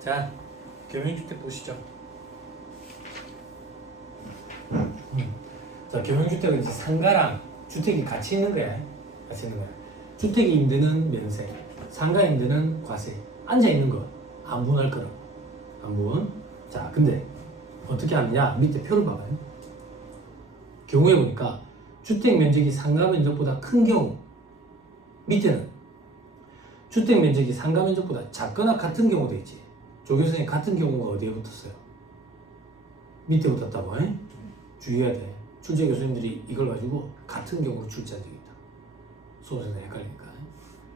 자, 경영주택 보시죠. 자, 경영주택은 이제 상가랑 주택이 같이 있는 거야. 같이 있는 거야. 주택 임대는 면세, 상가 임대는 과세. 앉아 있는 거 안 분할 거라. 안 분. 자, 근데 어떻게 하느냐? 밑에 표를 봐봐요. 경우에 보니까 주택 면적이 상가 면적보다 큰 경우, 밑에는 주택 면적이 상가 면적보다 작거나 같은 경우도 있지. 조교선생님 같은 경우가 어디에 붙었어요? 밑에 붙었다고. 주의해야 돼. 출제 교수님들이 이걸 가지고 같은 경우로 출제한 적이 있다. 수업에서 헷갈리니까.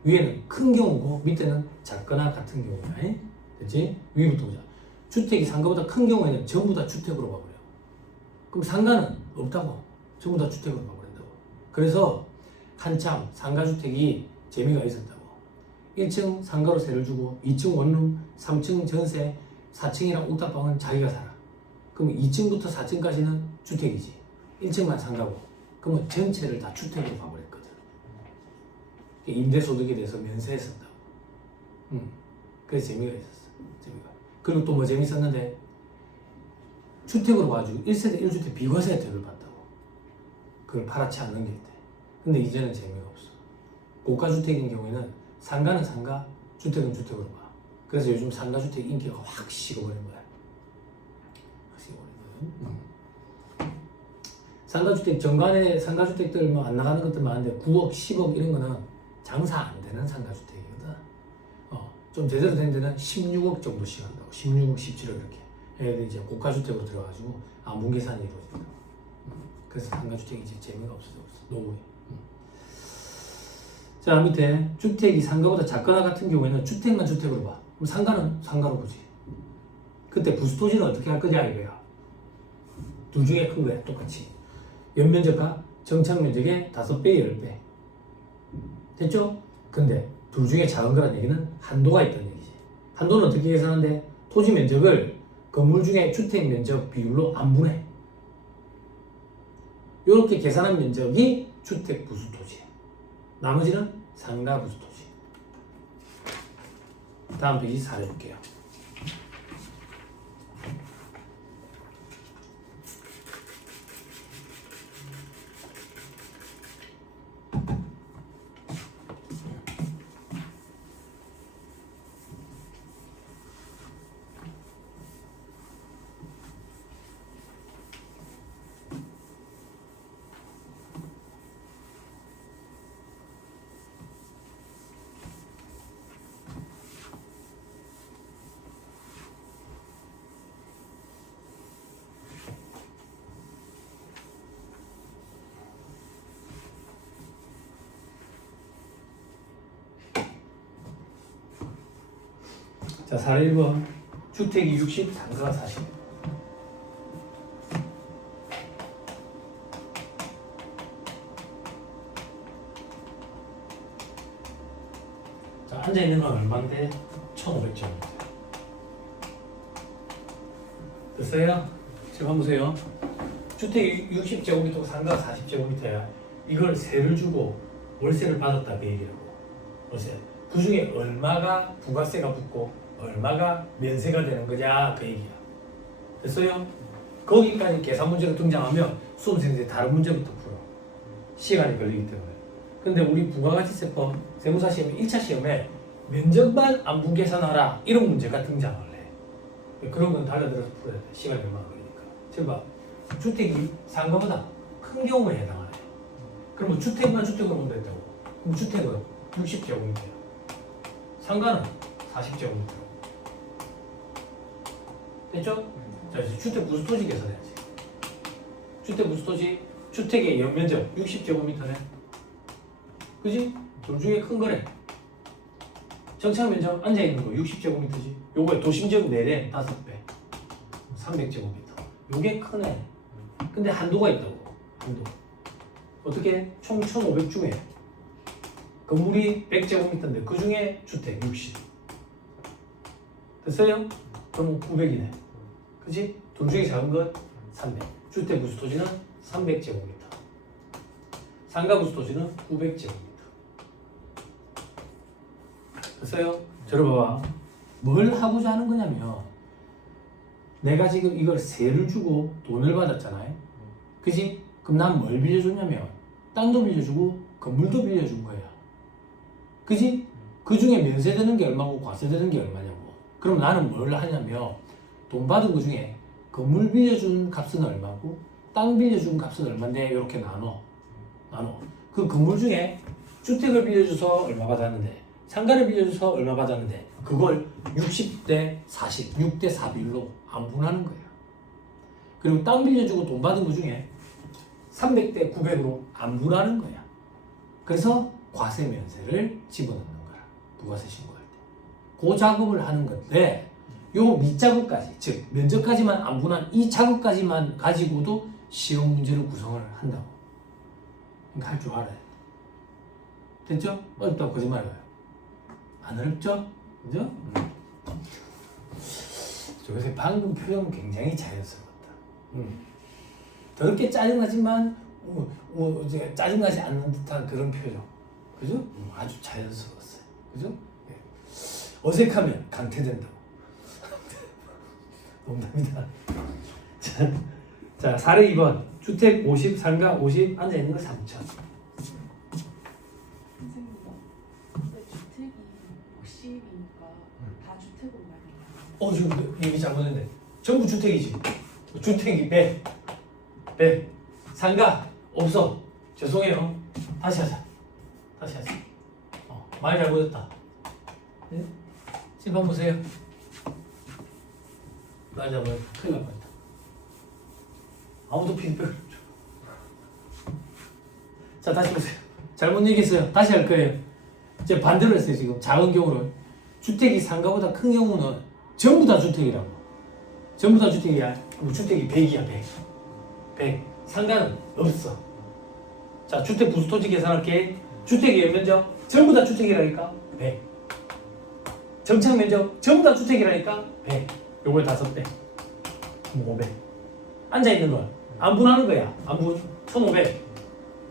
위에는 큰 경우고 밑에는 작거나 같은 경우다. 됐지? 위부터 보자. 주택이 상가보다 큰 경우에는 전부 다 주택으로 봐버려. 그럼 상가는 없다고. 전부 다 주택으로 봐버린다고. 그래서 한참 상가주택이 재미가 있었다고. 1층 상가로 세를 주고 2층 원룸, 3층 전세, 4층이랑 옥탑방은 자기가 살아. 그럼 2층부터 4층까지는 주택이지. 1층만 상가고. 그러면 전체를 다 주택으로 봐버렸거든. 임대소득에 대해서 면세했었다고. 그래서 재미가 있었어. 재미가. 그리고 또 뭐 재밌었는데 주택으로 봐가지고 1세대 1주택 비과세 혜택을 받다고. 그걸 팔아치 안 넘길 때. 근데 이제는 재미가 없어. 고가주택인 경우에는 상가는 상가, 주택은 주택으로 봐. 그래서 요즘 상가주택 인기가 확 식어버린 거야. 확 식어버린 거야. 상가주택, 정관에 상가주택들 뭐 안 나가는 것들 많은데 9억, 10억 이런 거는 장사 안 되는 상가주택이거든. 좀 제대로 된 데는 16억 정도씩 한다고. 16억, 17억 이렇게. 얘네들 이제 고가주택으로 들어가지고 안분 계산이 이루어진다. 그래서 상가주택이 이제 재미가 없어졌어. 노후에. 자, 밑에 주택이 상가보다 작거나 같은 경우에는 주택만 주택으로 봐. 그럼 상가는 상가로 보지. 그때 부수토지는 어떻게 할 거냐 이거야. 둘 중에 큰 거야. 똑같이. 연면적과 정착면적의 5배, 10배. 됐죠? 근데 둘 중에 작은 거란 얘기는 한도가 있다는 얘기지. 한도는 어떻게 계산하는데 토지 면적을 건물 중에 주택 면적 비율로 안 분해. 이렇게 계산한 면적이 주택 부수토지야. 나머지는 상가 부수토지. 다음 페이지 4를 볼게요. 자, 4를 1번. 주택이 60, 상가가 40. 자, 앉아있는 건 얼마인데? 1,500제곱미터. 됐어요? 지금 한번 보세요. 주택이 60제곱미터고 상가가 40제곱미터야. 이걸 세를 주고 월세를 받았다 그 얘기라고. 월세. 그 중에 얼마가 부가세가 붙고 얼마가 면세가 되는 거냐 그 얘기야. 됐어요? 거기까지 계산 문제로 등장하면 수험생들이 다른 문제부터 풀어. 시간이 걸리기 때문에. 근데 우리 부가가치세법 세무사 시험 1차 시험에 면적만 안분 계산하라 이런 문제가 등장할래. 그런 건 달려들어서 풀어야 돼. 시간이 얼마나 걸리니까. 지금 봐. 주택이 상가보다 큰 경우에 해당하네. 그러면 주택만 주택으로 본다 했다고. 그럼 주택은 60제곱미터야. 상가는 40제곱미터로. 됐죠? 자, 이제 주택 부수토지 계산해야지. 주택 부수토지, 주택의 연면적 60제곱미터네. 그지? 둘 중에 큰 거래. 정착 면적 앉아있는 거 60제곱미터지. 요거에 도심지역 4대 5배. 300제곱미터. 요게 크네. 근데 한도가 있다고. 한도. 어떻게? 총 1,500 중에 건물이 100제곱미터인데 그 중에 주택 60. 됐어요? 그럼 900이네. 그치? 둘 중에 작은 건 300. 주택 부수토지는 300제곱미터. 상가 부수토지는 900제곱미터. 됐어요? 들어봐봐. 뭘 하고자 하는 거냐면 내가 지금 이걸 세를 주고 돈을 받았잖아요. 그지? 그럼 난 뭘 빌려줬냐면 땅도 빌려주고 건물도 빌려준 거야. 그지? 그 중에 면세되는 게 얼마고 과세되는 게 얼마냐고. 그럼 나는 뭘 하냐면 돈 받은 거 중에 건물 빌려준 값은 얼마고 땅 빌려준 값은 얼마인데 이렇게 나눠. 그 건물 중에 주택을 빌려줘서 얼마 받았는데 상가를 빌려줘서 얼마 받았는데 그걸 60대 40, 6대 4 비율로 안분하는 거야. 그리고 땅 빌려주고 돈 받은 거 중에 300대 900으로 안분하는 거야. 그래서 과세 면세를 집어넣는 거야. 부가세 신고할 때. 그 작업을 하는 건데 요 밑작업까지, 즉 면적까지만 안분한 이 작업까지만 가지고도 시험 문제를 구성을 한다고. 그러니까 할 줄 알아야 돼. 됐죠? 어렵다고 거짓말해요. 안 어렵죠? 그죠? 요새 방금 표정은 굉장히 자연스러웠다. 더럽게 짜증나지만 이제 짜증나지 않는 듯한 그런 표정. 그죠? 아주 자연스러웠어요. 그죠? 네. 어색하면 강퇴된다고. 농담이다. 자, 사례 2번. 주택 50, 상가 50, 앉아있는 거 3천. 선생님, 근데 주택이 50이니까 다 주택으로 말해요. 지금 얘기 잘못했네. 전부 주택이지. 주택이 100. 상가 없어. 죄송해요. 다시 하자. 말 잘못했다. 네? 지금 한번 보세요. 말 잘못했다. 큰일 날 뻔했다. 아무도 피드백을 안 줘. 자, 다시 보세요. 잘못 얘기했어요. 다시 할 거예요. 이제 반대로 했어요. 지금 작은 경우는 주택이 상가보다 큰 경우는 전부 다 주택이라고. 전부 다 주택이야. 주택이 100이야. 100. 상가는 없어. 자, 주택 부수토지 계산할게. 주택의 연면적 전부 다 주택이라니까 100. 정착 면적 전부 다 주택이라니까 100. 요걸 5배. 500. 앉아있는 건 안분하는 거야. 안분 1500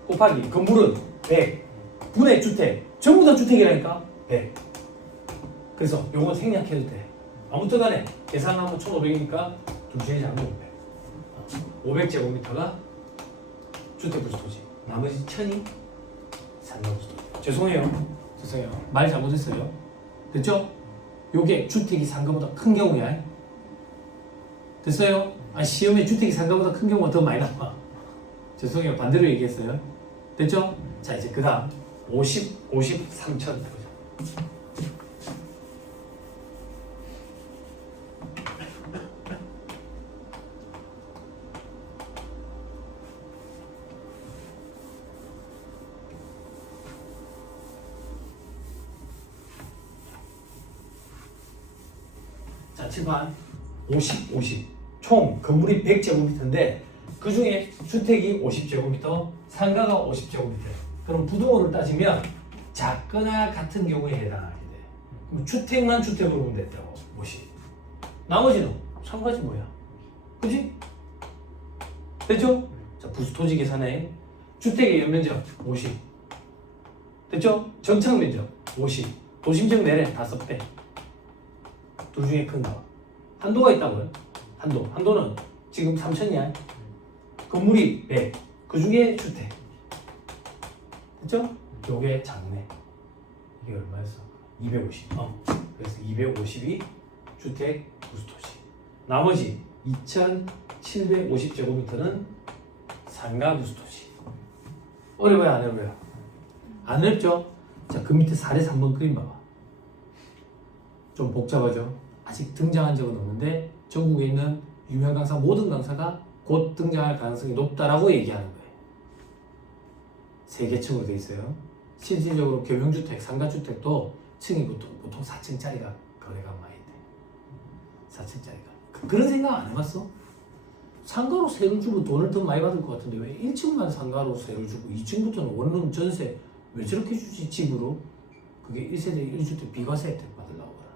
곱하기 건물은 100 분의 주택 전부 다 주택이라니까 100. 그래서 요거 생략해도 돼. 아무튼 간에 계산하면 1500이니까 2시에 잡으면 500제곱미터가 주택 부수토지. 나머지 1000이 상가 부수토지. 죄송해요. 말 잘못했어요. 됐죠? 요게 주택이 상가보다 큰 경우야. 됐어요? 시험에 주택이 상가보다 큰 경우가 더 많이 나와. 죄송해요. 반대로 얘기했어요. 됐죠? 자, 이제 그 다음 50, 3천 보자. 자, 칠판 50. 총 건물이 100제곱미터인데 그 중에 주택이 50제곱미터, 상가가 50제곱미터. 그럼 부동호를 따지면 작거나 같은 경우에 해당하게 돼. 그럼 주택만 주택으로 보면 됐다고. 50. 나머지는 상가지 뭐야? 그지? 됐죠? 자, 부수토지 계산해. 주택의 연면적 50. 됐죠? 정착 면적 50. 도심적 내래 5배. 둘 중에 큰 거. 한도가 있다고요? 한도는 지금 3천이야. 건물이 100. 그 중에 주택. 됐죠? 요게 작네. 이게 얼마였어? 250. 그래서 250이 주택 부수토지. 나머지 2750제곱미터는 상가 부수토지. 어려워요, 안 어려워요? 안 어렵죠? 자, 그 밑에 사례 3번 그림 봐봐. 좀 복잡하죠? 아직 등장한 적은 없는데 전국에 있는 유명 강사 모든 강사가 곧 등장할 가능성이 높다라고 얘기하는 거예요. 3개 층으로 돼 있어요. 실질적으로 겸용주택, 상가주택도 층이 보통 4층짜리가 거래가 많이 돼. 4층짜리가. 그런 생각 안 해봤어? 상가로 세를 주고 돈을 더 많이 받을 것 같은데 왜 1층만 상가로 세를 주고 2층부터는 원룸 전세 왜 저렇게 주지 집으로? 그게 1세대 1주택 비과세 혜택 받으려고 그래.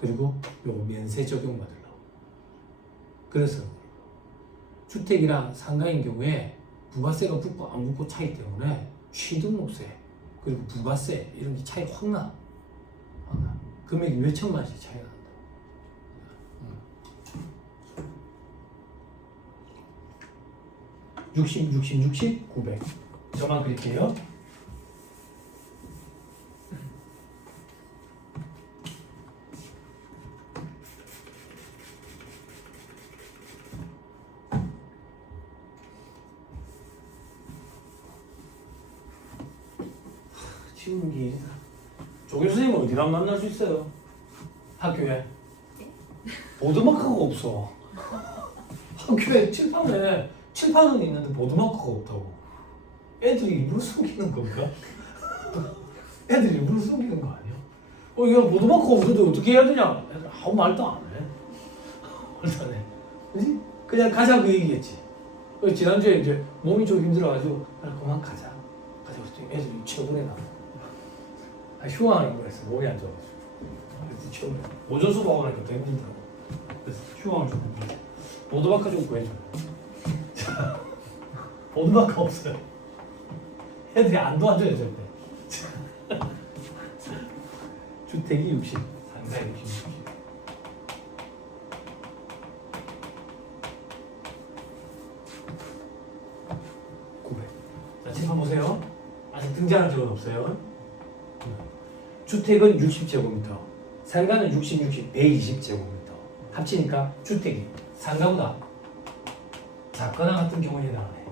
그리고 요거 면세 적용 받으려고. 그래서 주택이랑 상가인 경우에 부가세가 붙고 안 붙고 차이 때문에 취등록세 그리고 부가세 이런 게 차이 확 나. 금액이 몇 천만원씩 차이가 난다. 60, 60, 60, 900. 저만 그릴게요. 지우는 게 일이다. 조교 선생님 어디 가면 만날 수 있어요? 학교에? 보드마크가 없어. 학교에 칠판은 있는데 보드마크가 없다고. 애들이 일부러 숨기는 건가? 애들이 일부러 숨기는 거 아니야? 이거 보드마크가 없는데 어떻게 해야 되냐? 애들 아무 말도 안 해. 말도 안 해. 그지? 그냥 가자 그 얘기겠지. 지난주에 이제 몸이 좀 힘들어가지고 그만 가자. 그랬더니 애들이 최근에 나. 휴강인 거였어. 몸이 안 좋아가지고. 그래서 최근에 오전 수업하고 나니까 되게 힘들더라고. 그래서 휴강을 좀 했는데 보드마크 좀 구해줘. 보드마크 없어요. 애들이 안 도와줘요 절대. 주택이 60, 상가에 60. 900. 자, 칠판 보세요. 아직 등장한 적은 없어요. 주택은 60제곱미터, 상가는 60, 60, 120제곱미터. 합치니까 주택이 상가보다 작거나 같은 경우에 나오네.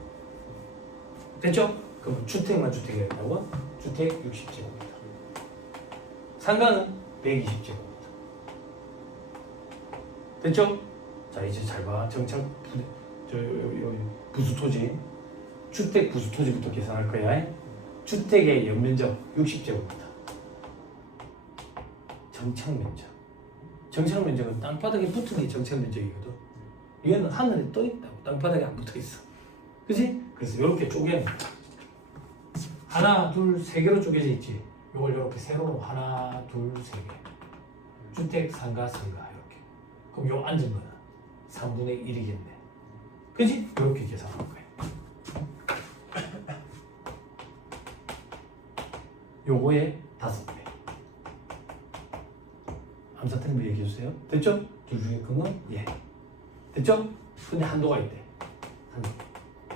됐죠? 그럼 주택만 주택이 된다고? 주택 60제곱미터. 상가는 120제곱미터. 됐죠? 자, 이제 잘 봐. 정착 부수 토지. 주택 부수 토지부터 계산할 거야. 주택의 연면적 60제곱미터. 정착 면적. 정착 면적은 땅바닥에 붙은 게 정착 면적이거든. 얘는 하늘에 떠 있다고. 땅바닥에 안 붙어 있어. 그지? 그래서 이렇게 쪼개는 거야. 하나, 둘, 세 개로 쪼개져 있지. 이걸 이렇게 세로로 하나, 둘, 세 개. 주택, 상가, 상가 이렇게. 그럼 요 앉은 거는 3분의 1이겠네. 그지? 이렇게 계산할 거야. 요거에 5배. 암사트림 뭐 얘기해 주세요. 됐죠? 둘 중에 큰 건 예. 됐죠? 근데 한도가 있대. 한도.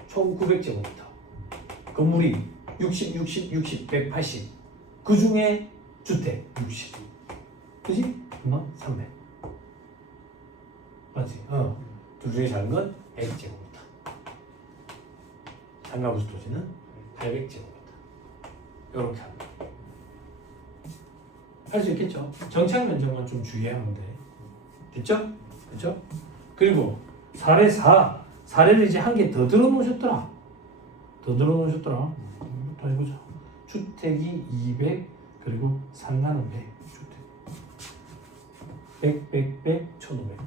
총 900제곱미터. 건물이 60, 60, 60, 180. 그 중에 주택 60. 그지? 얼마? 300. 맞지? 둘 중에 작은 건 100제곱미터. 상가부수 토지는 800제곱미터. 이렇게 합니다. 할 수 있겠죠? 정착 면적만 좀 주의하면 돼. 됐죠? 그렇죠? 그리고 사례 4. 사례를 이제 한 개 더 들어 놓으셨더라. 또 해보자. 주택이 200 그리고 상가는 100. 주택 100, 100, 100, 1500.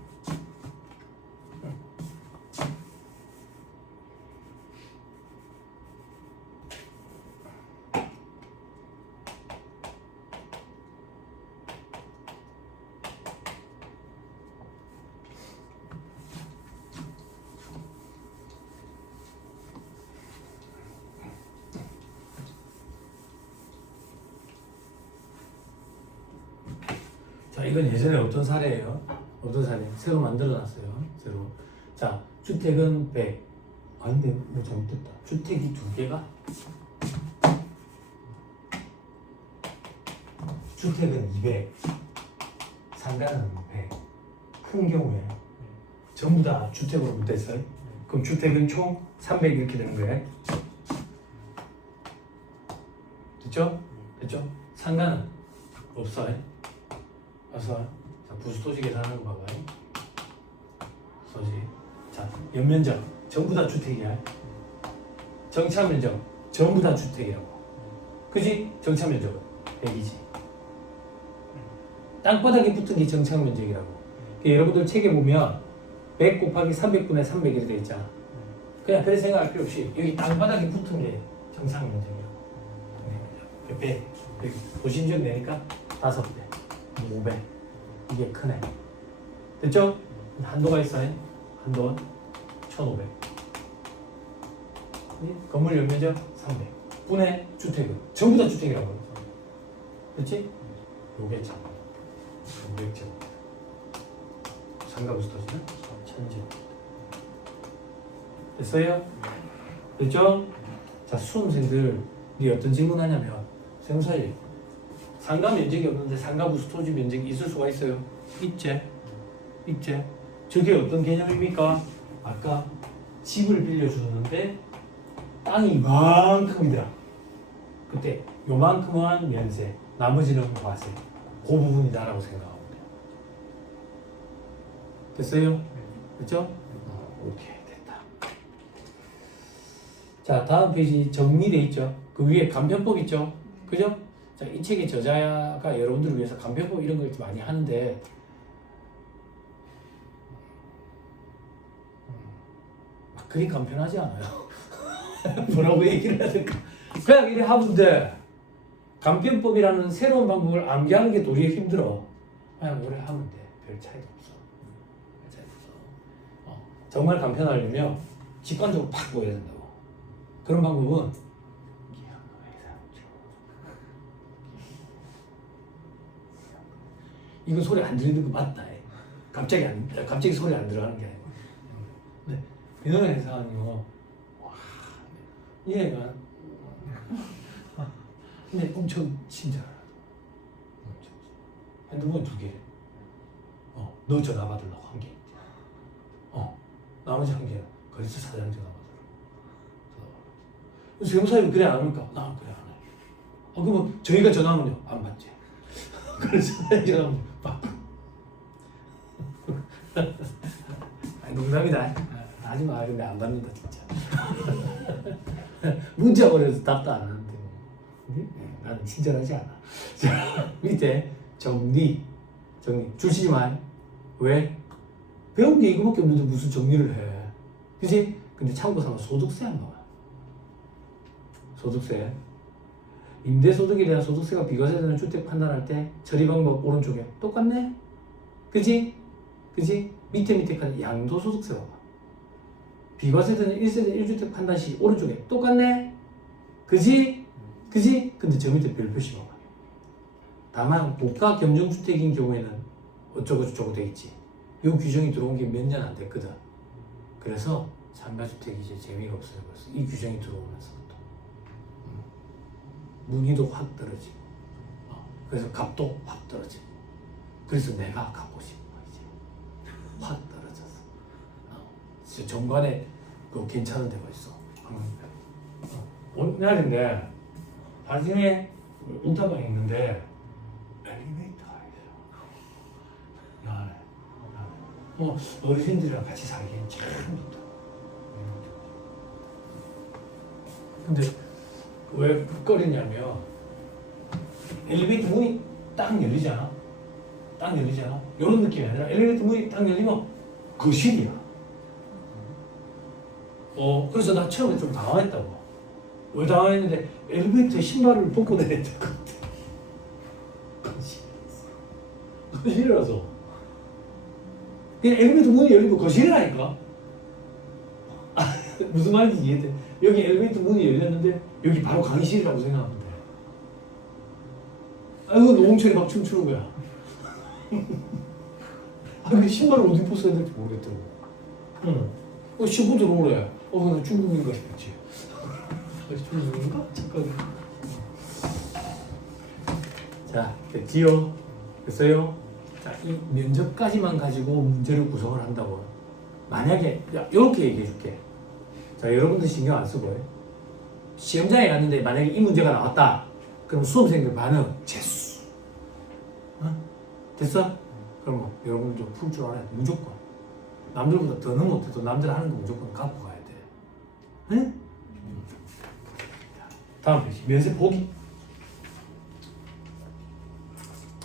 자, 이건 예전에 어떤 사례예요? 어떤 사례? 새로 만들어놨어요. 새로. 자, 주택은 100. 아닌데 뭐 잘못됐다. 주택이 2개가. 주택은 200. 상가는 100. 큰 경우에 전부 다 주택으로 붙어있어요. 그럼 주택은 총 300 이렇게 되는 거예요. 됐죠? 됐죠? 상가는 없어요. 그래서 자, 부수토지 계산하는 거 봐봐요. 소지. 자, 연면적 전부 다 주택이야. 정착면적 전부 다 주택이라고. 그지? 정착면적은 100이지. 땅바닥에 붙은 게 정착면적이라고. 그러니까 여러분들 책에 보면 100 곱하기 300분의 300이라 되어 있잖아. 그냥 그렇게 생각할 필요 없이 여기 땅바닥에 붙은 게 정착면적이라고. 100 보신적 내니까 5배. 500. 이게 크네. 됐죠? 한도가 있어요. 한도는 1500. 건물 연면적 300. 분의 주택은 전부 다 주택이라고. 그렇지? 요게 참 500제곱. 상가부수 토지는 1000제곱. 됐어요? 됐죠? 자, 수험생들이 어떤 질문하냐면 세무사님, 상가 면적이 없는데 상가 부수 토지 면적이 있을 수가 있어요? 있지? 있지? 저게 어떤 개념입니까? 아까 집을 빌려주는데 땅이 이만큼이더라. 그때 요만큼은 면세, 나머지는 과세. 그 부분이다라고 생각하면 돼요. 됐어요? 그렇죠? 오케이, 됐다. 자, 다음 페이지 정리돼 있죠? 그 위에 간편법 있죠? 그죠? 자, 이 책의 저자가 여러분들을 위해서 간편법 이런 걸 이렇게 많이 하는데 막 그리 간편하지 않아요. 뭐라고 얘기를 해야 될까? 그냥 이래 하면 돼. 간편법이라는 새로운 방법을 암기하는 게 도리어 힘들어. 그냥 오래 하면 돼. 별 차이도 없어. 별 차이도 없어. 정말 간편하려면 직관적으로 팍 보여야 된다고. 그런 방법은 이거 소리 안 들리는 거 맞다. 갑자기 소리 안 들어가는 게 아니고. 네. 민원의 회사는요. 와, 얘가 근데 엄청 친절하다. 핸드폰 2개. 너 전화 받으려고 1개. 나머지 1개 거래처 사장 전화 받으러. 세무사님이 그래 안 합니까? 나 그래 안 해. 그러면 저희가 전화하면요 안 받지. 그래서 사장이 전화하면 받고. 농담이다. 하지 마. 근데 안 받는다 진짜. 문자 보내도 답도 안 하는데. 나는 친절하지 않아. 자, 밑에 정리. 주시지 마. 왜? 배운 게 이거밖에 없는데 무슨 정리를 해. 그치? 근데 참고삼아 소득세 한 거야. 소득세. 임대소득에 대한 소득세가 비과세되는 주택 판단할 때 처리 방법 오른쪽에 똑같네? 그치? 그치? 밑에까지 양도소득세 봐봐. 비과세되는 1세대 1주택 판단 시 오른쪽에 똑같네? 그치? 그치? 근데 저 밑에 별표시 봐봐. 다만 고가 겸정주택인 경우에는 어쩌고 저쩌고 돼 있지. 이 규정이 들어온 게 몇 년 안 됐거든. 그래서 상가주택이 이제 재미가 없어져버렸어. 이 규정이 들어오면서부터. 문의도 확 떨어지고, 그래서 값도 확 떨어지고. 그래서 내가 갖고 싶은 거 이제 확 떨어졌어. 진짜 정관에 그 괜찮은 데가 있어. 오늘날인데 나중에 인터방에 있는데 엘리베이터가 있어. 어르신들이랑 같이 살기엔 참 좋다. 근데 왜 불거리냐면 엘리베이터 문이 딱 열리잖아. 딱 열리잖아. 이런 느낌이 아니라 엘리베이터 문이 딱 열리면 거실이야. 그래서 나 처음에 좀 당황했다고. 왜 당황했는데 엘리베이터에 신발을 벗고 내려야 될 것 같아. 거실이라서. 그냥 엘리베이터 문이 열리고 거실이라니까. 무슨 말인지 이해돼. 여기 엘리베이터 문이 열렸는데 여기 바로 강의실이라고 생각하면 돼. 아이고 노홍철이 막 춤추는 거야. 그 신발을 어디 벗어야 될지 모르겠더라고. 신고 들어오래. 나 중국인가 싶었지. 중국인가? 잠깐. 자, 됐지요? 됐어요? 자, 이 면접까지만 가지고 문제를 구성을 한다고. 만약에 이렇게 얘기해 줄게. 자, 여러분들 신경 안 쓰고 시험장에 갔는데 만약에 이 문제가 나왔다. 그럼 수험생들 반응 재수. 됐어? 그럼 여러분 좀 풀 줄 알아야 돼. 무조건. 남들보다 더는 못해도 남들 하는 거 무조건 갖고 가야 돼. 응? 다음 페이지. 면세 포기.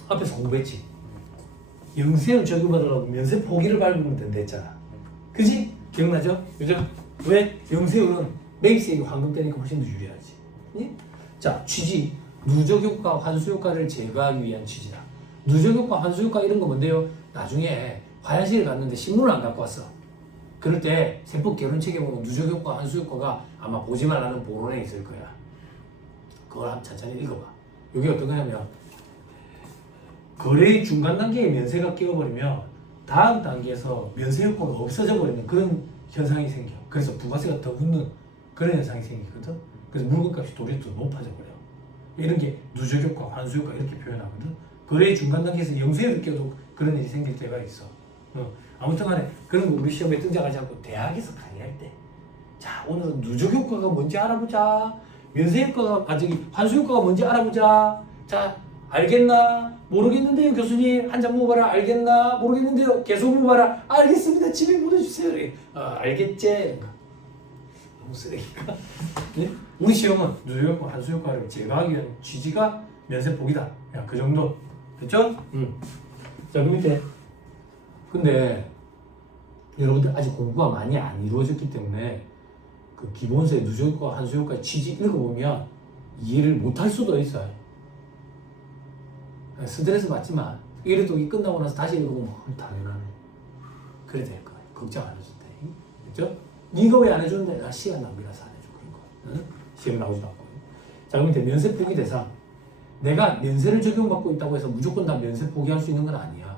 앞에서 공부했지. 영세율 적용받으려고 면세 포기를 밟으면 된다 했잖아. 그지? 기억나죠? 그죠? 왜? 영세율은 매입세액이 환급되니까 훨씬 더 유리하지. 예? 자, 취지. 누적효과, 환수효과를 제거하기 위한 취지다. 누적효과, 환수효과 이런 거 뭔데요? 나중에 화장실에 갔는데 신문을 안 갖고 왔어. 그럴 때 세법 결혼책에 보면 누적효과, 환수효과가 아마 보지 말라는 보론에 있을 거야. 그걸 한번 천천히 읽어봐. 이게 어떤 거냐면 거래의 중간 단계에 면세가 끼어버리면 다음 단계에서 면세 효과가 없어져 버리는 그런 현상이 생겨. 그래서 부가세가 더 붙는 그런 현상이 생기거든. 그래서 물건값이 도리어 더 높아져 버려. 이런 게 누적효과, 환수효과 이렇게 표현하거든. 거래의 중간 단계에서 영수에 느껴도 그런 일이 생길 때가 있어. 아무튼 간에 그런 거 우리 시험에 등장하지 않고 대학에서 강의할 때, 자 오늘은 누적효과가 뭔지 알아보자. 면세효과가 저기 환수효과가 뭔지 알아보자. 자 알겠나? 모르겠는데요 교수님 한 잔 먹어봐라. 알겠나? 모르겠는데요 계속 먹어봐라. 알겠습니다. 집에 보내주세요. 알겠지? 이런 거. 너무 쓰레기가. 네? 우리 시험은 누적효과, 환수효과를 제거하기 위한 취지가 면세폭이다. 야, 그 정도 됐죠? 자, 그 밑에 근데 여러분들 아직 공부가 많이 안 이루어졌기 때문에 그 기본서의 누적효과, 환수효과 취지 읽어보면 이해를 못할 수도 있어요. 스트레스 받지 마. 이래도 이 끝나고 나서 다시 읽어보면 당연하네. 그래 될 거야. 걱정 안 해도 돼. 됐죠? 네가 왜 안 해주는데? 나 시간 낭비라서 안 해줘. 그런 거. 응? 시험 나오지도 않고. 자, 그럼 밑에 면세 포기 대상. 내가 면세를 적용받고 있다고 해서 무조건 다 면세 포기할 수 있는 건 아니야.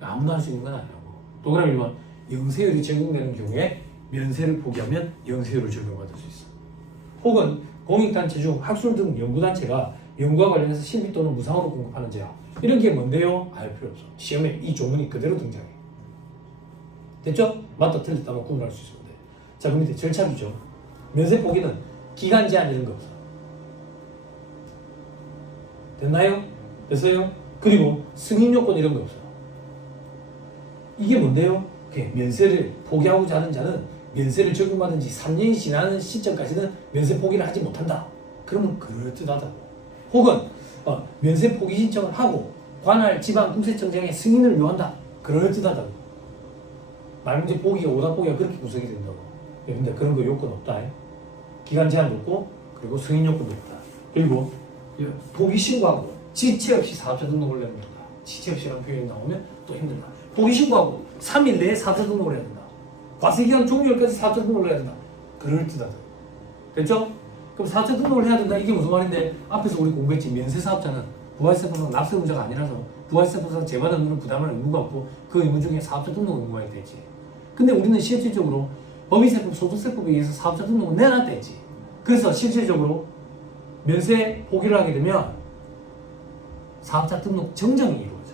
아무나 할 수 있는 건 아니라고. 또 그러면 영세율이 적용되는 경우에 면세를 포기하면 영세율을 적용받을 수 있어. 혹은 공익단체 중 학술 등 연구단체가 연구와 관련해서 실비 또는 무상으로 공급하는 제약. 이런 게 뭔데요? 알 필요 없어. 시험에 이 조문이 그대로 등장해. 됐죠? 맞다 틀렸다만 구분할 수 있으면 돼. 자, 그럼 밑에 절차 규정. 면세 포기는 기간 제한 이런 거 없어. 됐나요? 됐어요? 그리고 승인 요건 이런 거 없어. 이게 뭔데요? 면세를 포기하고자 하는 자는 면세를 적용받은 지 3년이 지나는 시점까지는 면세 포기를 하지 못한다. 그러면 그럴듯하다고. 혹은 면세 포기 신청을 하고 관할 지방 국세청장의 승인을 요한다. 그럴듯하다고. 말문제 포기가 오답 포기가 그렇게 구성이 된다고. 근데 그런 거 요건 없다. 기간 제한도 없고 그리고 승인 요건도 없다. 그리고 포기 신고하고 지체 없이 사업자 등록을 해야 된다. 지체 없이라는 표현이 나오면 또 힘들다. 포기 신고하고 3일 내에 사업자 등록을 해야 된다. 과세기간 종료일까지 사업자 등록을 해야 된다. 그럴듯하다. 됐죠? 그럼 사업자 등록을 해야 된다. 이게 무슨 말인데 앞에서 우리 공부했지. 면세 사업자는 부가세법상 납세 의무자가 아니라서 부가세법상 재반 의무는 부담할 의무가 없고 그 의무 중에 사업자 등록 의무가 되지. 근데 우리는 실질적으로 법인세법, 소득세법에 의해서 사업자 등록을 내놨다 했지. 그래서 실질적으로 면세 포기를 하게 되면 사업자 등록 정정이 이루어져.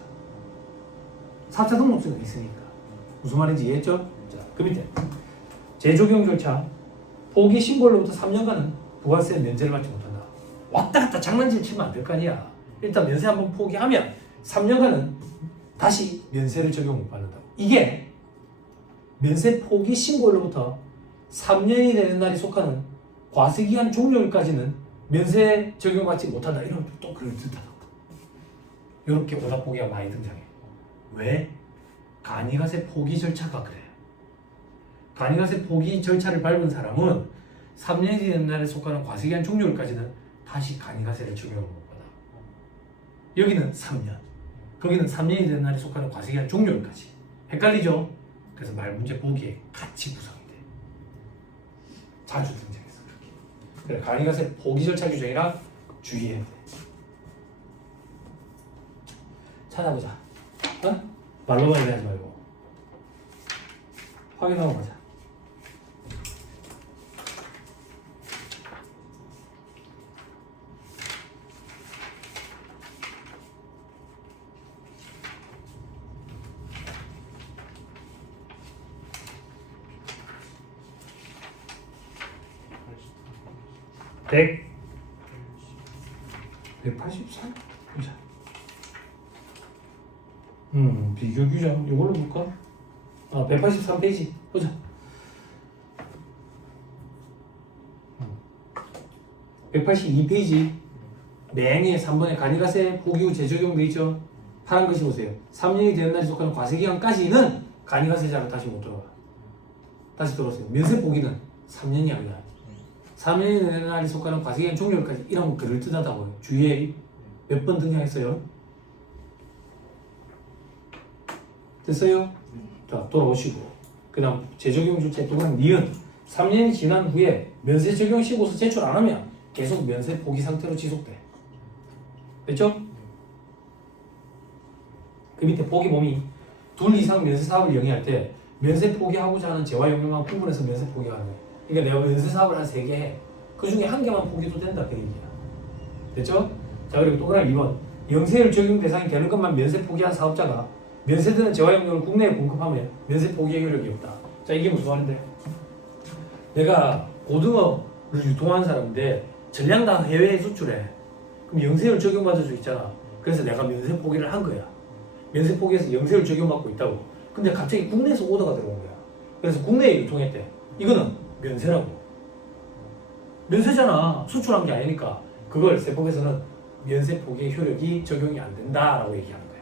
사업자 등록증이 있으니까. 무슨 말인지 이해했죠? 자, 그 밑에 재적용 절차. 포기 신고로부터 3년간은 부가세 면제를 받지 못한다. 왔다 갔다 장난질 치면 안 될 거 아니야. 일단 면세 한번 포기하면 3년간은 다시 면세를 적용 못 받는다고. 이게 면세 포기 신고로부터 3년이 되는 날이 속하는 과세기간 종료일까지는 면세 적용받지 못한다. 이러면 또 그럴듯하다. 이렇게 오답 포기가 많이 등장해. 왜? 간이가세 포기 절차가 그래. 간이가세 포기 절차를 밟은 사람은 3년이 되는 날에 속하는 과세기간 종료일까지는 다시 간이가세를 적용을 못 받아. 여기는 3년, 거기는 3년이 되는 날에 속하는 과세기간 종료일까지. 헷갈리죠? 그래서 말문제 보기에 같이 구성이 돼. 자주 등장했어. 그렇게. 그래, 간이가세 포기 절차 규정이랑 주의해야 돼. 찾아보자. 말로만 얘기하지 말고 확인하고 가자. 백 183? 보자. 비교 규정 이걸로 볼까? 183페이지 보자. 182페이지 맨 위에 3번에 간이가세 포기 후 재적용돼 있죠. 파란 글씨 보세요. 3년이 되는 날에 속하는 과세기간까지는 간이가세자가 다시 못 들어가. 다시 들어오세요. 면세 포기는 3년이 아니라 3년이 되는 날에 속하는 과세기간 종료일까지 이러면 그럴듯하다고요. 주의에 몇 번 등장했어요? 됐어요? 자, 돌아오시고 그 다음 재적용 주체 또는 니은 3년이 지난 후에 면세 적용 시고서 제출 안 하면 계속 면세 포기 상태로 지속돼. 됐죠? 그 밑에 포기 범위 둘 이상 면세 사업을 영위할 때 면세 포기하고자 하는 재화 용량만 구분해서 면세 포기하는 거예요. 그러니까 내가 면세 사업을 한 3개 해. 그 중에 한 개만 포기도 된다 그 얘기야. 됐죠? 자 그리고 동그라미 2번. 영세율 적용 대상이 되는 것만 면세 포기한 사업자가 면세되는 재활용료를 국내에 공급하면 면세 포기의 효력이 없다. 자 이게 무슨 말인데? 내가 고등어를 유통하는 사람인데 전량 다 해외에 수출해. 그럼 영세율 적용받을 수 있잖아. 그래서 내가 면세 포기를 한 거야. 면세 포기해서 영세율 적용받고 있다고. 근데 갑자기 국내에서 오더가 들어온 거야. 그래서 국내에 유통했대. 이거는 면세라고. 면세잖아. 수출한 게 아니니까. 그걸 세법에서는 면세 포기의 효력이 적용이 안 된다라고 얘기하는 거야.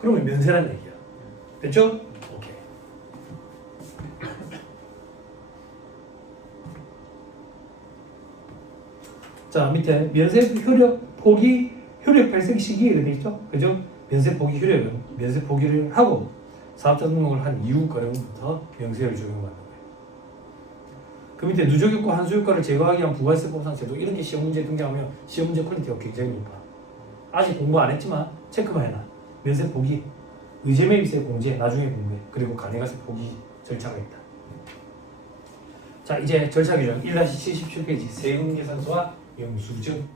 그러면 면세란 얘기야. 됐죠? 오케이. 자 밑에 면세 효력 포기 효력 발생 시기에 되어 있죠. 그죠? 면세 포기 효력은 면세 포기를 하고 사업자 등록을 한 이후 거래부터 명세율 적용받는 거예요. 그 밑에 누적효과 한수효과를 제거하기 위한 부가세법상 제도 이런 게 시험 문제에 등장하면 시험 문제 퀄리티가 굉장히 높아. 아직 공부 안 했지만 체크만 해놔. 면세 포기, 의제매입세 공제 나중에 공부해. 그리고 가내가세 포기 절차가 있다. 자 이제 절차 규정 1-77페이지 세금계산서와 영수증.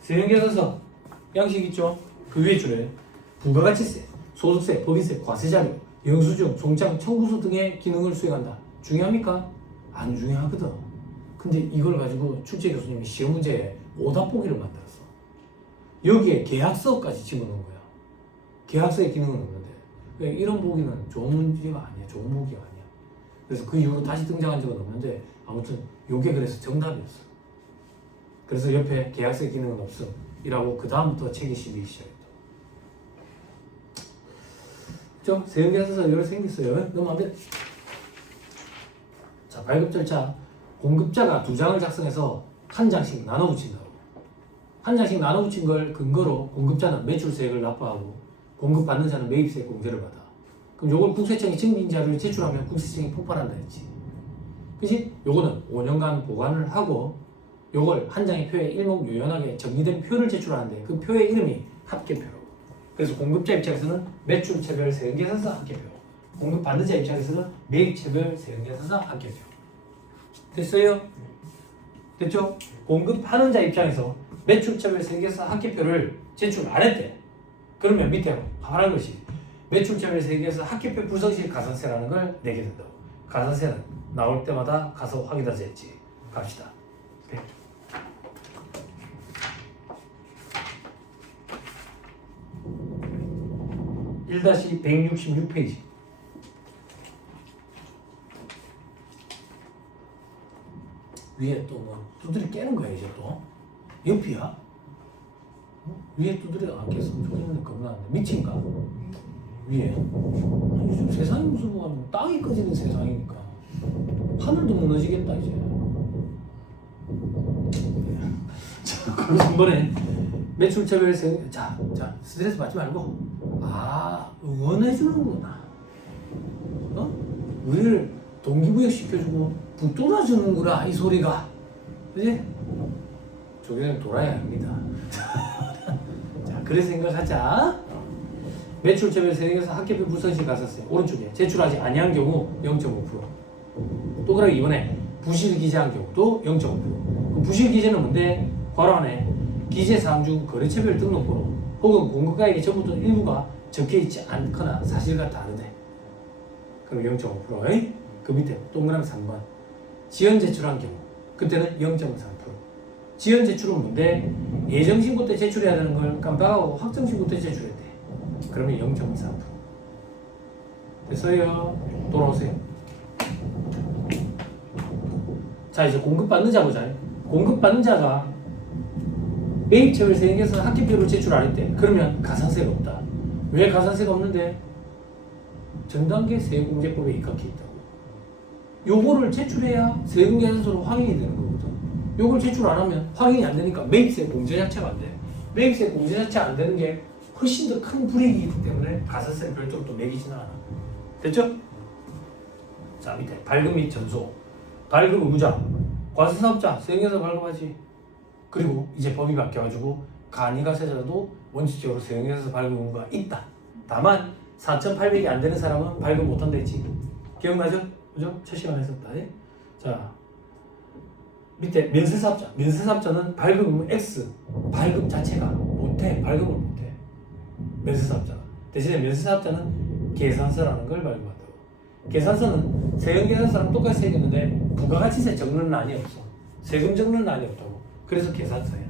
세금계산서 양식 있죠? 그 위에 줄에 부가가치세, 소득세, 법인세, 과세자료, 영수증, 송장, 청구서 등의 기능을 수행한다. 중요합니까? 안 중요하거든. 근데 이걸 가지고 출제 교수님이 시험 문제에 오답 보기를 만들었어. 여기에 계약서까지 집어넣은 거야. 계약서의 기능은 없는데 이런 보기는 좋은 문제가 아니야. 좋은 보기가 아니야. 그래서 그 이후로 다시 등장한 적은 없는데 아무튼 요게 그래서 정답이었어. 그래서 옆에 계약서의 기능은 없음 이라고 그 다음부터 책이 실리기 시작했다. 그죠? 세금계산서 이렇게 생겼어요. 너무 안 돼. 자, 발급 절차. 공급자가 2장을 작성해서 한 장씩 나눠 붙인다고. 한 장씩 나눠 붙인 걸 근거로 공급자는 매출세액을 납부하고 공급받는 자는 매입세 공제를 받아. 그럼 요걸 국세청이 증빙 자료를 제출하면 국세청이 폭발한다 했지. 그치? 요거는 5년간 보관을 하고 요걸 한 장의 표에 일목요연하게 정리된 표를 제출하는데 그 표의 이름이 합계표로. 그래서 공급자 입장에서는 매출체별 세금계산서 합계표, 공급받는 자 입장에서는 매입체별 세금계산서 합계표. 됐어요? 됐죠? 공급하는 자 입장에서 매출체별 세금계산서 합계표를 제출 안 했대. 그러면 밑에 말한 것이 매출체별 세금계산서 합계표 불성실 가산세라는 걸 내게 된다고. 가산세는 나올 때마다 가서 확인하자 했지. 갑시다. 오케이. (1-166페이지) 위에 또 뭐 두드리 깨는 거야 이제 또 옆이야? 위에 두드려 안 깼으면 좋겠는데 겁나는데 미친가? 위에 아니 좀 세상이 무슨 뭐 땅이 꺼지는 세상이니까 하늘도 무너지겠다 이제. 자 그럼 한번에 매출차별 세금 자 스트레스 받지 말고 응원해주는구나. 우리를 동기부여 시켜주고 북돋아주는구나 이 소리가. 그지? 조개는 돌아야 합니다. 자 그래 생각하자. 매출차별 세금에서 합계표 불성실 가산세 오른쪽에 제출하지 아니한 경우 0.5%. 또 그럼 이번에 부실 기재한 경우도 0.5%. 부실 기재는 뭔데? 괄호 안에 기재 사항 중 거래처별 등록번호 혹은 공급가액의 전부 또는 일부가 적혀있지 않거나 사실과 다르대. 그럼 0.5%. 그 밑에 동그라미 3번 지연 제출한 경우 그때는 0.3%. 지연 제출은 뭔데? 예정신고 때 제출해야 되는 걸 깜빡하고 확정신고 때 제출했대. 그러면 0.3%. 됐어요? 돌아오세요. 자 이제 공급받는 자 보자. 공급받는 자가 매입체별 세액에서 합계표를 제출 안 했대. 그러면 가산세가 없다. 왜 가산세가 없는데? 전단계 세금공제법에 입각해 있다고. 요거를 제출해야 세금계산서로 확인이 되는 거거든. 요걸 제출 안 하면 확인이 안 되니까 매입세 공제 자체가 안 돼. 매입세 공제 자체가 안 되는 게 훨씬 더 큰 불이익이기 때문에 가산세를 별도로 또 매기지는 않아. 됐죠? 자 밑에 발급 및 전소. 발급 의무자, 과세사업자 세금계산서 발급하지. 그리고 이제 법이 바뀌어가지고 간이가세자도 원칙적으로 세금계산서 발급 의무가 있다. 다만 4,800이 안 되는 사람은 발급 못한다 했지. 기억나죠? 그죠? 첫 시간에 했었다. 자, 밑에 면세사업자. 면세사업자는 발급은 X. 발급 자체가 못해. 발급을 못해. 면세사업자는. 대신에 면세사업자는 계산서라는 걸 발급한다고. 계산서는 세금계산서랑 똑같이 생겼는데 부가가치세 적는 란이 없어. 세금 적는 란이 없다고. 그래서 계산서야.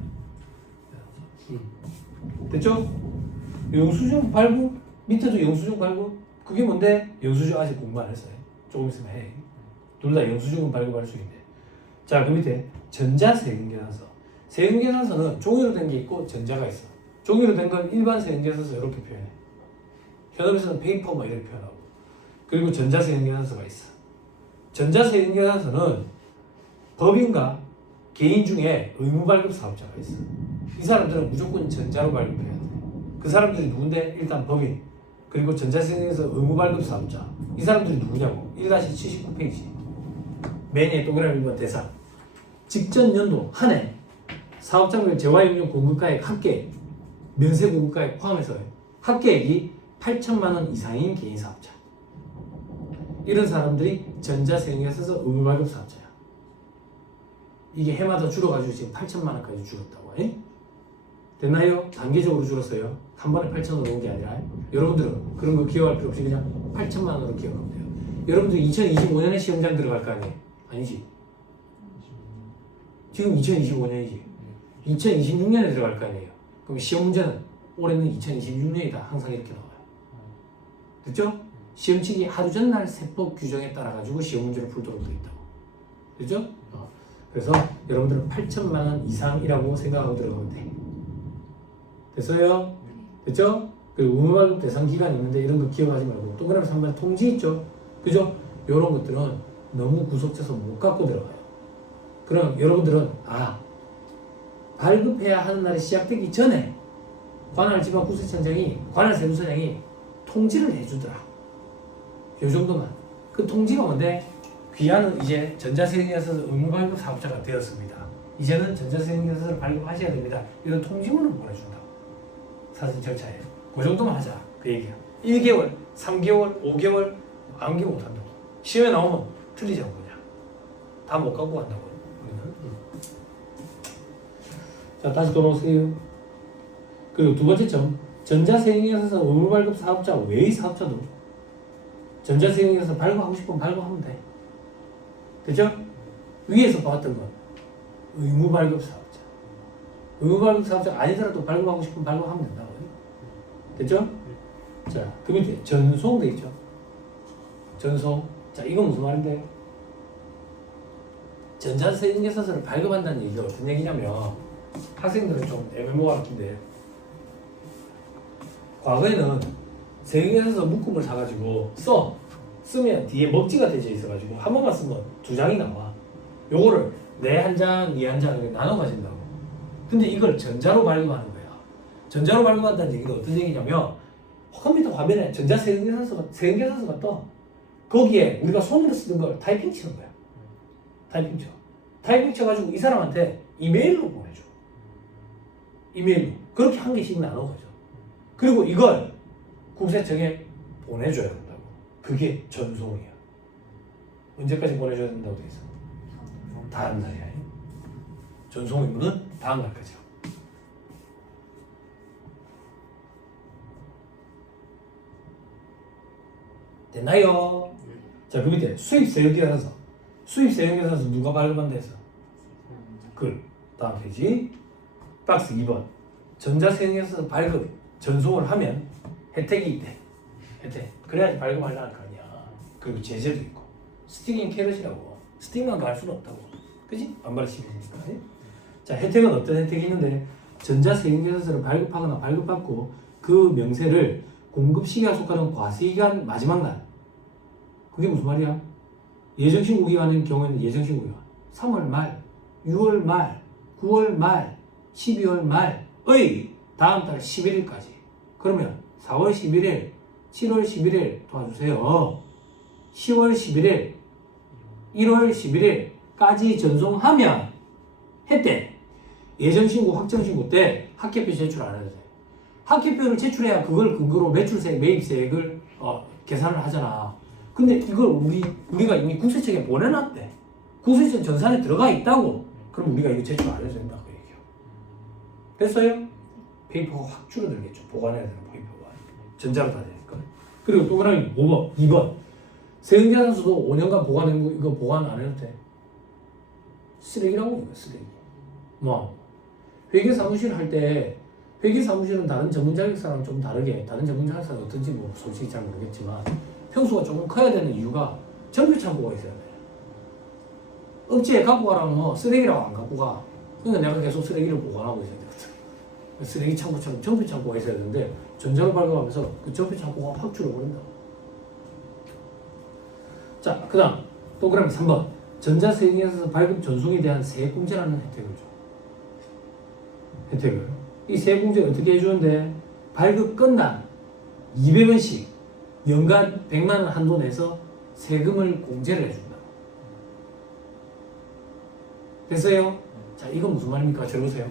됐죠? 영수증 발급. 밑에도 영수증 발급. 그게 뭔데? 영수증 아직 공부 안 했어요. 조금 있으면 해. 둘 다 영수증은 발급할 수 있네. 자, 그 밑에 전자세금계산서. 세금계산서는 종이로 된 게 있고 전자가 있어. 종이로 된 건 일반 세금계산서 이렇게 표현해. 현업에서는 페이퍼 뭐 이렇게 표현하고. 그리고 전자세금계산서가 있어. 전자세금계산서는 법인과 개인 중에 의무발급 사업자가 있어. 이 사람들은 무조건 전자로 발급해야 돼. 그 사람들이 누군데? 일단 법인. 그리고 전자세금에서 의무발급 사업자. 이 사람들이 누구냐고. 1-79페이지. 매니의 동그라미 1번 대상. 직전 연도 한 해 사업장별 재화용료 공급가액 합계액, 면세 공급가액 포함해서 합계액이 8천만 원 이상인 개인 사업자. 이런 사람들이 전자세금에 있어서 의무발급 사업자야. 이게 해마다 줄어가지고 지금 8천만 원까지 줄었다고. 됐나요? 단계적으로 줄었어요. 한 번에 8천으로 온 게 아니라. 여러분들은 그런 거 기억할 필요 없이 그냥 8천만 원으로 기억하면 돼요. 여러분들 2025년에 시험장 들어갈 거 아니에요? 아니지. 지금 2025년이지. 2026년에 들어갈 거 아니에요. 그럼 시험 문제는 올해는 2026년이다. 항상 이렇게 나와요. 됐죠? 시험치기 하루 전날 세법 규정에 따라 가지고 시험 문제를 풀도록 되어 있다고. 됐죠? 그래서 여러분들은 8천만 원 이상이라고 생각하고 들어가면 돼. 됐어요? 됐죠? 그리고 의무발급 대상 기간이 있는데 이런 거 기억하지 말고 동그라미 3번 통지 있죠? 그죠? 이런 것들은 너무 구석져서 못 갖고 들어가요. 그럼 여러분들은 발급해야 하는 날이 시작되기 전에 관할 지방구세청장이 관할 세무서장이 통지를 해주더라. 요 정도만. 그 통지가 뭔데? 귀하는 이제 전자세금에서 의무발급 사업자가 되었습니다. 이제는 전자세금에서 발급하셔야 됩니다. 이런 통지문을 보내준다고. 사실 절차에. 그 정도만 하자. 그 얘기야. 1개월, 3개월, 5개월 암기 못한다고. 시험에 나오면 틀리자고 그냥. 다 못 갖고 간다고. 자, 다시 돌아오세요. 그리고 두 번째 점. 전자세금에서 의무발급 사업자 외의 사업자도 전자세금에서 발급하고 싶으면 발급하면 돼. 그죠? 위에서 봤던 건 의무발급 사업자. 의무발급 사업자가 아니더라도 발급하고 싶으면 발급하면 된다고. 됐죠? 자, 그 밑에 전송 돼 있죠? 전송. 자, 이건 무슨 말인데? 전자세금계산서를 발급한다는 얘기가 어떤 얘기냐면 학생들은 좀 애매모호할 텐데 과거에는 세금계산서 묶음을 사가지고 쓰면 뒤에 먹지가 되어 있어가지고 한 번만 쓰면 2장이 나와. 요거를 내 한 장, 이 한 장 이렇게 나눠 가진다고. 근데 이걸 전자로 발급하는 거야. 전자로 발급한다는 얘기는 어떤 얘기냐면 컴퓨터 화면에 세금계산서가 떠. 거기에 우리가 손으로 쓰는 걸 타이핑 치는 거야. 타이핑 쳐. 타이핑 쳐가지고 이 사람한테 이메일로 보내줘. 이메일로. 그렇게 한 개씩 나눠가죠. 그리고 이걸 구세청에 보내줘야 된다고. 그게 전송이야. 언제까지 보내줘야 된다고 돼 있어? 다음 날이야. 전송 의무는 다음 날까지요. 됐나요? 자, 그 밑에 수입세액계산서. 수입세액계산서 누가 발급한다 해서? 다음 페이지. 박스 2번. 전자세액계산서 발급, 전송을 하면 혜택이 있대. 혜택. 그래야지 발급하려고 할 거 아니야. 그리고 제재도 있고. 스틱 앤 캐럿이라고. 스틱만 갈 수는 없다고. 그지? 반발시키니까. 자, 혜택은 어떤 혜택이 있는데 전자세액계산서를 발급하거나 발급받고 그 명세를 공급시기가 속하는 과세기간 마지막 날. 그게 무슨 말이야? 예정신고기간인 경우에는 예정신고기간 3월 말, 6월 말, 9월 말, 12월 말의 다음 달 11일까지. 그러면 4월 11일, 7월 11일 도와주세요. 10월 11일, 1월 11일까지 전송하면 혜택. 예정신고, 확정신고 때 학계표 제출 안 해도 돼. 학계표를 제출해야 그걸 근거로 매출세, 매입세액을 계산을 하잖아. 근데 이걸 우리가 이미 국세청에 보내놨대. 국세청 전산에 들어가 있다고. 그럼 우리가 이거 제출 안 해도 된다 그 얘기야. 됐어요? 페이퍼가 확 줄어들겠죠. 보관해야 되는 페이퍼가 전자로 다 되니까. 그리고 또 그러면 5번, 2번 세금계산서도 5년간 보관한 거 이거 보관 안 해도 돼. 쓰레기라고 이거 쓰레기. 뭐 회계사무실 할 때 회계사무실은 다른 전문 자격사랑 좀 다르게 다른 전문 자격사가 어떤지 뭐 솔직히 잘 모르겠지만 평수가 조금 커야 되는 이유가 정비 창고가 있어야 돼. 업체에 갖고 가라면 뭐 쓰레기라고 안 갖고 가. 그러니까 내가 계속 쓰레기를 보관하고 있어야 되거든. 쓰레기 창고처럼 정비 창고가 있어야 되는데 전자로 발급하면서 그 정비 창고가 확 줄어버린다. 자, 그 다음 또 그러면 3번 전자세금에서 발급 전송에 대한 세액공제라는 혜택을 줘. 혜택을. 이 세액공제를 어떻게 해주는데 발급 건당 200원씩 연간 100만 원 한도 내서 세금을 공제를 해준다. 됐어요? 자, 이건 무슨 말입니까? 들어보세요.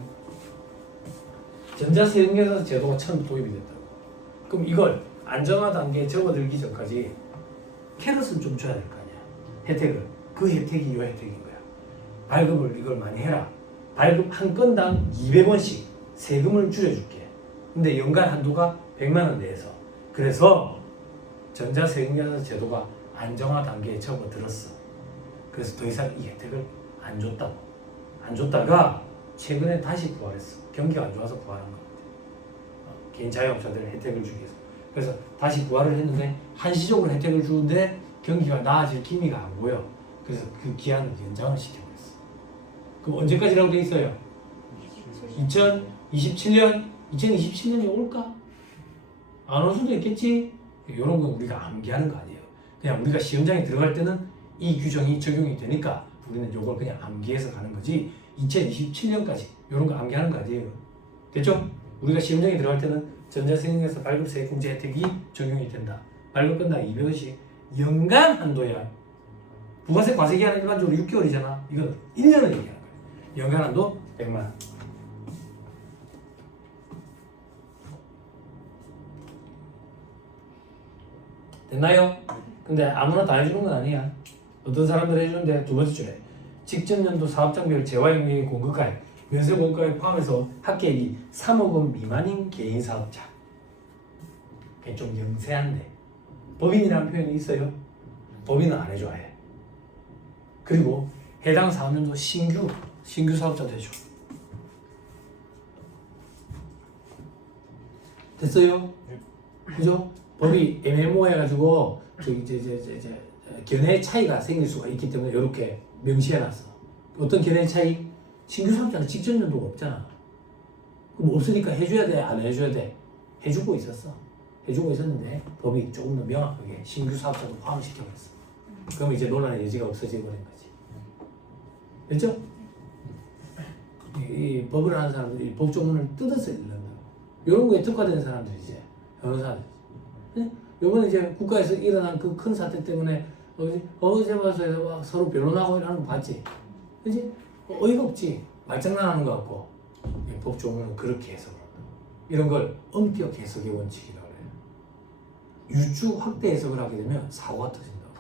전자세금계산 제도가 처음 도입이 됐다고. 그럼 이걸 안정화 단계에 접어들기 전까지 캐럿은 좀 줘야 될 거 아니야. 혜택을. 그 혜택이 이 혜택인 거야. 발급을 이걸 많이 해라. 발급 한 건당 200원씩 세금을 줄여줄게. 근데 연간 한도가 100만 원 내에서. 그래서 전자세금계산 제도가 안정화 단계에 접어들었어. 그래서 더 이상 이 혜택을 안 줬다고. 안 줬다가 최근에 다시 부활했어. 경기가 안 좋아서 부활한 것 같아. 개인 자영업자들의 혜택을 주기 위해서. 그래서 다시 부활을 했는데 한시적으로 혜택을 주는데 경기가 나아질 기미가 안 보여. 그래서 그 기한을 연장을 시켜버렸어. 그럼 언제까지라고 돼 있어요? 2027년? 2027년이 올까? 안 올 수도 있겠지? 이런 건 우리가 암기하는 거 아니에요. 그냥 우리가 시험장에 들어갈 때는 이 규정이 적용이 되니까 우리는 이걸 그냥 암기해서 가는 거지 2027년까지 이런 거 암기하는 거 아니에요. 됐죠? 우리가 시험장에 들어갈 때는 전자세금에서 발급세액공제 혜택이 적용이 된다. 발급 건당 200원씩 연간 한도야. 부가세 과세기한은 일반적으로 6개월이잖아. 이건 1년을 얘기하는 거야. 연간 한도 100만 원. 됐나요? 근데 아무나 다 해주는 건 아니야. 어떤 사람들 해주는데 두 번째 줄에 직전 연도 사업장별 재화용의 공급가액, 면세 공급가액 포함해서 합계액이 3억 원 미만인 개인 사업자. 그게 좀 영세한데 법인이라는 표현이 있어요. 법인은 안 해줘야 해. 그리고 해당 사업년도 신규 사업자도 해줘. 됐어요? 그죠? 법이 애매모호해가지고 견해 차이가 생길 수가 있기 때문에 이렇게 명시해놨어. 어떤 견해 차이? 신규 사업자는 직전 연도가 없잖아. 그럼 없으니까 해줘야 돼? 안 해줘야 돼? 해주고 있었어. 해주고 있었는데 법이 조금 더 명확하게 신규 사업자도 포함시켜버렸어. 그럼 이제 논란의 여지가 없어져 버린 거지. 됐죠? 이 법을 하는 사람들이 법조문을 뜯어서 읽는다. 이런 거에 특화된 사람들이 이제 변호사들. 요번에 이제 국가에서 일어난 그 큰 사태 때문에 어제봐서 막 서로 변론하고 이러는 거 봤지? 그지? 어이가 없지? 말장난하는 거 같고 법조문은 그렇게 해석을 한다. 이런 걸 엄격 해석의 원칙이라고 해요. 유추 확대 해석을 하게 되면 사고가 터진다고.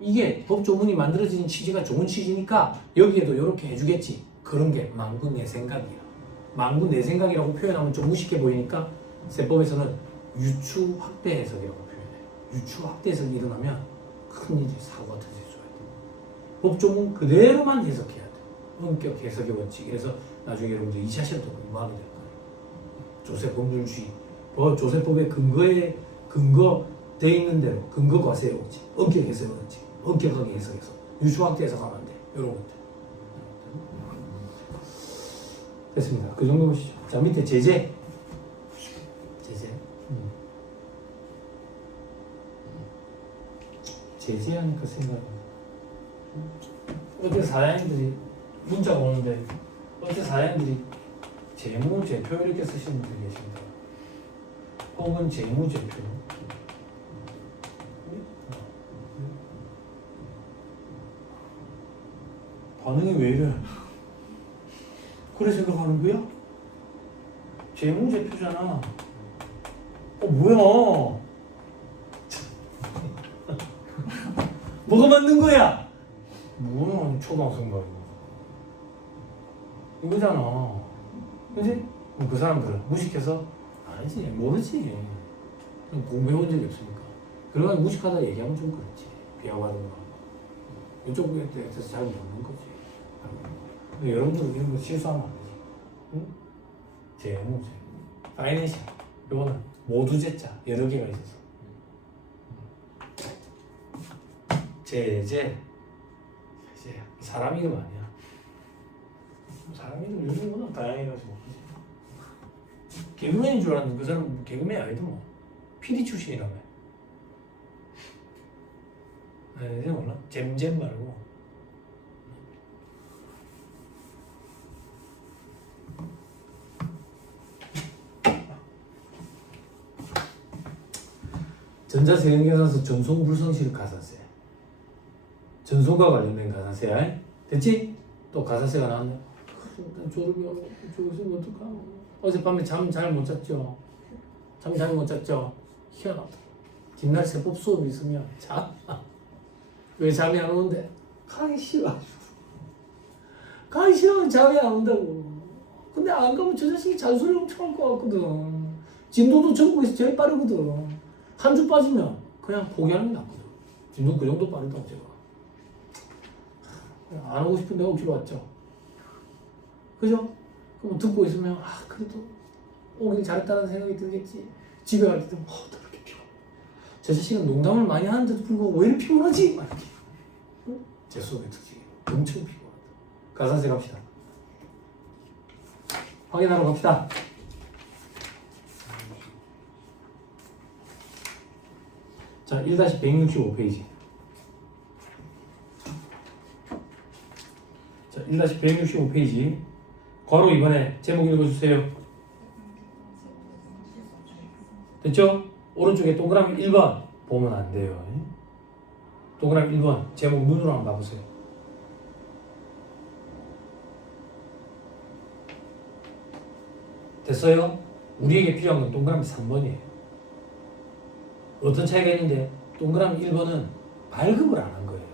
이게 법조문이 만들어진 취지가 좋은 취지니까 여기에도 이렇게 해주겠지. 그런 게 망구 내 생각이야. 망구 내 생각이라고 표현하면 좀 무식해 보이니까 세법에서는 유추 확대 해석이라고 표현해요. 유추 확대 해석이 일어나면 큰일이 사고가 터져줘야 돼. 법조문 그대로만 해석해야 돼. 원격 해석의 원칙. 그래서 나중에 여러분들 2차 시험도 공부하게 될 거예요. 조세법률주의, 조세법의 근거돼 있는 대로 근거 과세의 원칙, 원격 해석의 원칙, 엄격하게 해석해서 유추 확대 해석하면 안 돼. 이런 것들. 됐습니다. 그 정도 보시죠. 자, 밑에 제재. 제재하니까 생각이 어제 사장님들이 문자가 오는데 어제 사장님들이 재무제표 이렇게 쓰시는 분들이 계십니다. 혹은 재무제표. 반응이 왜 이래? 그래 생각하는 거야? 재무제표잖아. 뭐야? 뭐가 맞는 거야? 뭐는 초등학생가 이거잖아. 그지? 그 사람들은 무식해서 아니지, 모르지. 공부해본 적이 없으니까. 그러다 무식하다 얘기하면 좀 그렇지. 비하하는 거. 이쪽에 대해서 잘 모르는 거지. 근데 여러분들은 이런 거 실수하면 안 되지. 응? 재무, 파이낸셜. 이거는 모두 제자 여러 개가 있어서. 제재. 사람 이름 아니야. 사람 이름 요즘 워낙 다양해가지고. 개그맨인 줄 알았는데 그 사람 개그맨이 아니더만. PD 출신이라며. 이제 몰라? 잼잼 말고. 전자세형계산서 전송불성실 가산세. 전송과 관련된 가산세야. 됐지? 또 가산세가 나왔네. 졸음이 오고 졸음이 어떡하노. 어젯밤에 잠 잘 못 잤죠? 잠 잘 못 잤죠? 희한하다. 뒷날 세법 수업이 있으면 왜 잠이 안 오는데? 가기 싫어. 가기 싫으면 잠이 안 온다고. 근데 안 가면 저 자식이 잔소리 엄청 할 것 같거든. 진도도 전국에서 제일 빠르거든. 한 주 빠지면 그냥 포기하는 게 낫거든. 진도 그 정도 빠르다고 제가. 안 오고 싶은데 억지로 왔죠. 그죠? 그럼 듣고 있으면 그래도 오길 잘했다는 생각이 들겠지. 집에 갈 때도 더 이렇게 피곤해. 저 자식은 농담을 많이 하는데도 불구하고 왜 이렇게 피곤하지? 막 이렇게. 응? 제 수업의 특징이 엄청 피곤하다. 가산세 갑시다. 확인하러 갑시다. 자, 1-165페이지. 자, 1-165페이지. 괄호 이번에 제목 읽어주세요. 됐죠? 오른쪽에 동그라미 1번 보면 안 돼요. 동그라미 1번 제목 눈으로 한번 봐보세요. 됐어요? 우리에게 필요한 건 동그라미 3번이에요. 어떤 차이가 있는데 동그라미 1번은 발급을 안 한 거예요.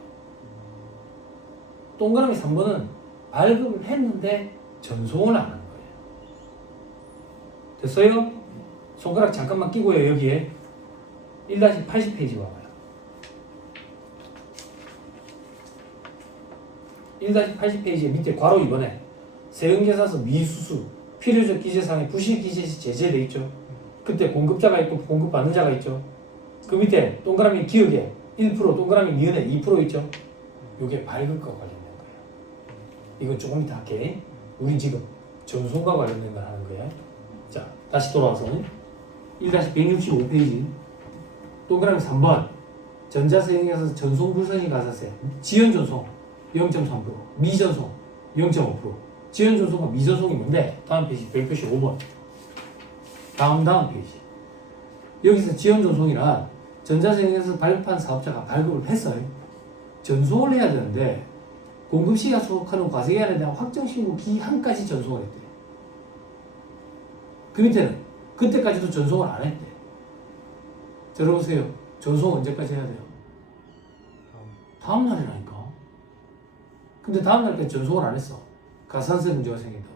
동그라미 3번은 발급을 했는데 전송을 안 한 거예요. 됐어요? 손가락 잠깐만 끼고요. 여기에 1-80페이지 와봐요. 1-80페이지에 밑에 괄호 2번에 세금계산서 미수수 필요적 기재사항에 부실 기재시 제재돼 있죠. 그때 공급자가 있고 공급받는 자가 있죠. 그 밑에 동그라미 기억에 1% 동그라미 니은에 2% 있죠. 이게 발급과 관련된 거예요. 이건 조금 이따 할게. 우린 지금 전송과 관련된 걸 하는 거예요. 자, 다시 돌아와서 1-165페이지 동그라미 3번 전자세형에서 전송불성이 가산세 지연전송 0.3% 미전송 0.5% 지연전송과 미전송이 뭔데? 다음 페이지 별표시 5번 다음 페이지 여기서 지연전송이란 전자세형에서 발급한 사업자가 발급을 했어요. 전송을 해야 되는데 공급시가 소속하는 과세기한에 대한 확정신고 기한까지 전송을 했대. 그 밑에는 그때까지도 전송을 안 했대. 들어보세요. 전송 언제까지 해야 돼요? 다음 날이라니까. 근데 다음 날까지 전송을 안 했어. 가산세 문제가 생긴다고.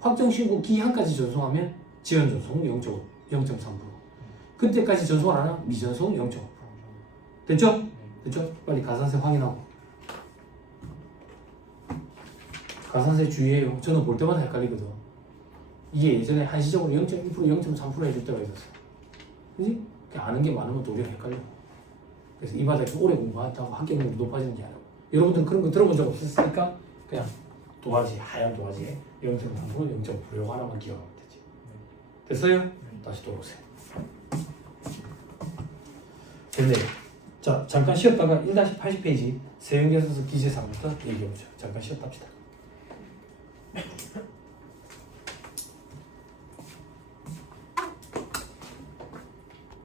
확정신고 기한까지 전송하면 지연전송 0.3%. 그때까지 전송을 안 하면 미전송 0.5%. 됐죠? 됐죠? 빨리 가산세 확인하고. 가산세 주의해요. 저는 볼 때마다 헷갈리거든. 이게 예전에 한시적으로 0.2%, 0.3% 해줄 때가 있었어. 그지? 아는 게 많으면 도리어 헷갈려. 그래서 이 바닥에서 오래 공부한다고 합격률이 높아지는 게 아니고. 여러분들은 그런 거 들어본 적 없으니까 그냥 도화지, 하얀 도화지에 0.3%, 0.5% 이거 하나만 기억하면 되지. 됐어요? 다시 돌아오세요. 됐네요. 자, 잠깐 쉬었다가 1-80페이지 세형계산서 기재사항부터 얘기해보죠. 잠깐 쉬었다 합시다.